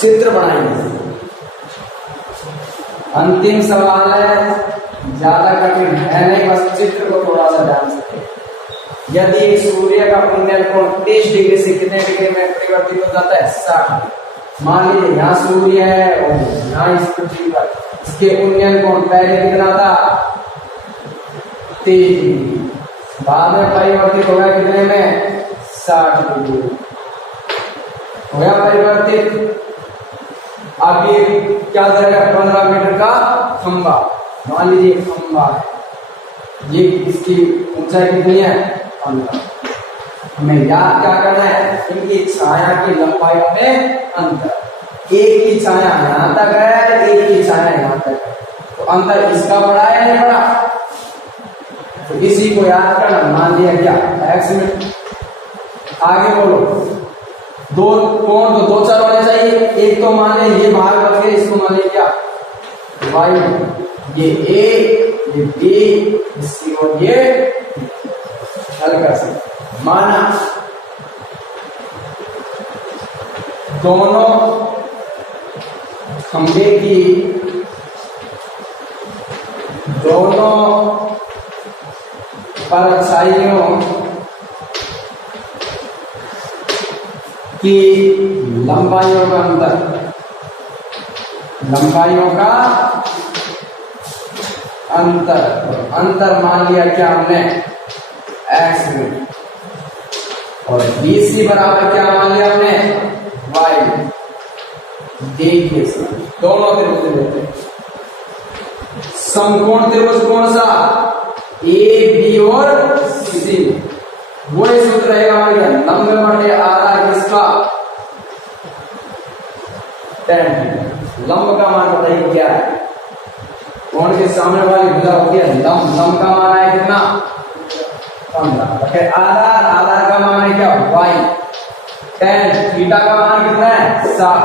चित्र बनाएंगे। अंतिम सवाल है, ज्यादा कठिन है नहीं, बस चित्र को थोड़ा सा ध्यान से। यदि सूर्य का उन्नयन कोण 30 डिग्री से कितने डिग्री में परिवर्तित हो जाता है? 60। मान लीजिए यहाँ सूर्य है और यहाँ इस पृथ्वी पर, इसके उन्नयन कोण पहले कितना था? 30 डिग्री। बाद में परिवर्तित हो गया कितने में? 60 डिग्री हो गया परिवर्तित। अब ये क्या करेगा? 15 मीटर का खंबा, मान लीजिए खंबा है, ये इसकी ऊंचाई कितनी है? 15। हमें याद क्या करना है? इनकी छाया की लंबाई में अंतर। एक की छाया यहां तक है, एक की छाया यहां तक है, तो अंतर इसका बड़ा है या नहीं बड़ा? तो इसी को याद करना। मान लिया क्या? x में आगे बोलो, दो कोण तो दो चार होने चाहिए। एक तो मान ले ये बाहर बच गए, इसको मान ले क्या? y, ये a, ये b, इसकी और ये हल्का से माना। दोनों खंबे की दोनों परछाइयों की लंबाइयों का अंतर मान लिया क्या हमने? x में। और BC बराबर क्या मान लिया हमने? y। देखिए दोनों त्रिभुज लेते हैं। समकोण त्रिभुज कौन सा? A, B और C। वही सूत्र रहेगा हमारे, लंब बटे आधार किसका? tan। लंब का मान बताइए क्या है? कोण के सामने वाली भुजा होती है लंब। लंब का मान है कितना? 15। आधार का मान है क्या? y। tan थीटा का मान कितना है? 7।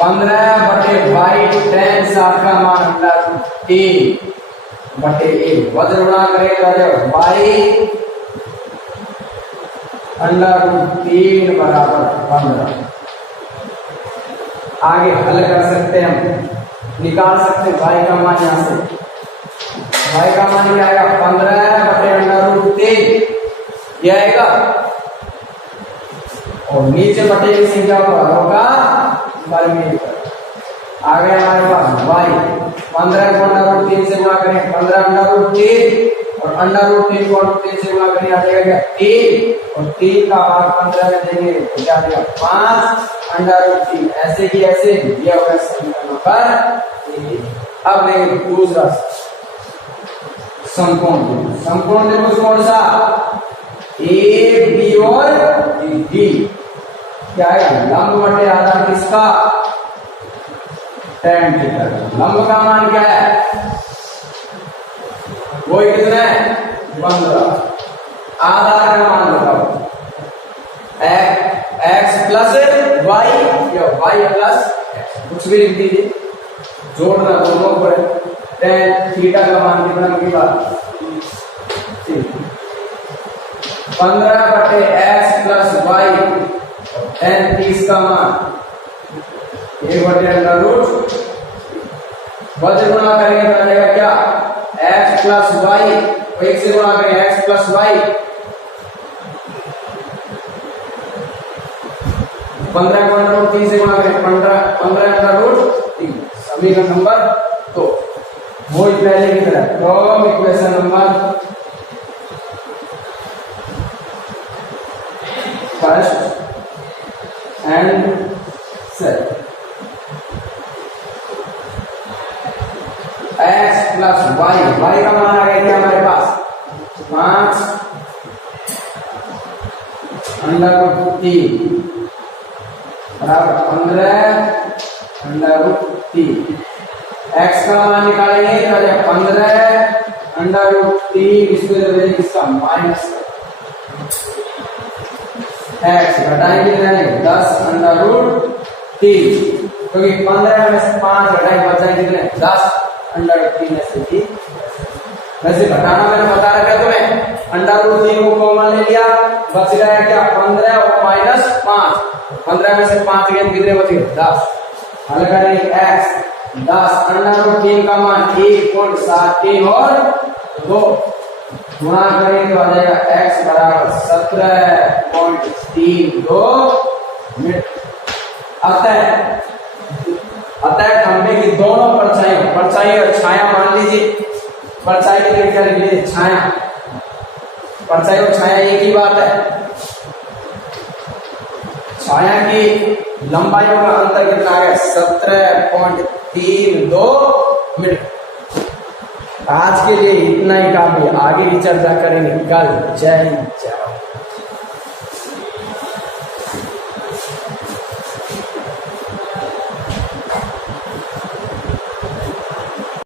15 बटे y, tan 7 का मान √3 बटे a। वज्र गुणा करेगा y √3 बराबर 15। आगे हल कर सकते हैं, हम निकाल सकते हैं y का मान। यहां से y का मान क्या आएगा? 15 बटे √3 ये आएगा, और नीचे बटे की संख्या होगा वर्गमूल। आ गया हमारे पास y। 15 को √3 से गुणा करें, 15 √3, और √3 को √3 से गुणा करें, आ जाएगा क्या? 3, और 3 का भाग 15 में देंगे तो क्या देगा? 5 √3। ऐसे की ऐसे दिया होगा समीकरण नंबर। अब लेंगे दूसरा समकोण त्रिभुज। समकोण त्रिभुज कौन सा? A, B और D। क्या है? लंब बटे आधार किसका? tan theta. लंब का मान क्या है? वो कितना है? 15। आधार का मान बताओ। x प्लस y या y प्लस x, कुछ भी लिख दीजिए, जोड़ना दोनों पर। tan थीटा का मान कितना की बात? 15 बटे x प्लस y, tan 30 का मान 1 बटे √। वज्र गुणा करेंगे तो आएगा क्या? x प्लस y, 1 से गुणा करेंगे x प्लस y, 15 को अंडर रूट 3 से गुणा करें 15 अंडर रूट 3 समीकरण नंबर 2 वो पहले की तरह from equation number first and second x plus y का मान आ गया हमारे पास 5 अंडर रूट 3 बराबर 15 अंडर रूट 3 x का मान निकालेंगे तो 15 अंडर रूट 3 इसका माइनस x घटाएंगे 10 अंडर रूट 3 क्योंकि 15 में से 5 घटाएंगे बच जाएंगे कितने 10 अंडर रूट 3 में से वैसे घटाना मैंने बता रखा तुम्हें अंडर रूट 3 को कॉमन ले लिया बच गया क्या 15 और माइनस 5 15 में से 5 गए कितने बचे 10 हल करेंगे x 10 अंडर रूट 3 का मान 1.73 और 2 गुणा करें तो आ जाएगा x बराबर 17.32 मीटर अतः खंभे की दोनों परछाई और छाया मान लीजिए परछाई के लिए क्या लिख लीजिए छाया परछाई और छाया एक ही बात है छाया की लंबाइयों का अंतर कितना है 17.32 मीटर आज के लिए इतना ही काफी आगे की चर्चा करेंगे कल जय हिंद जय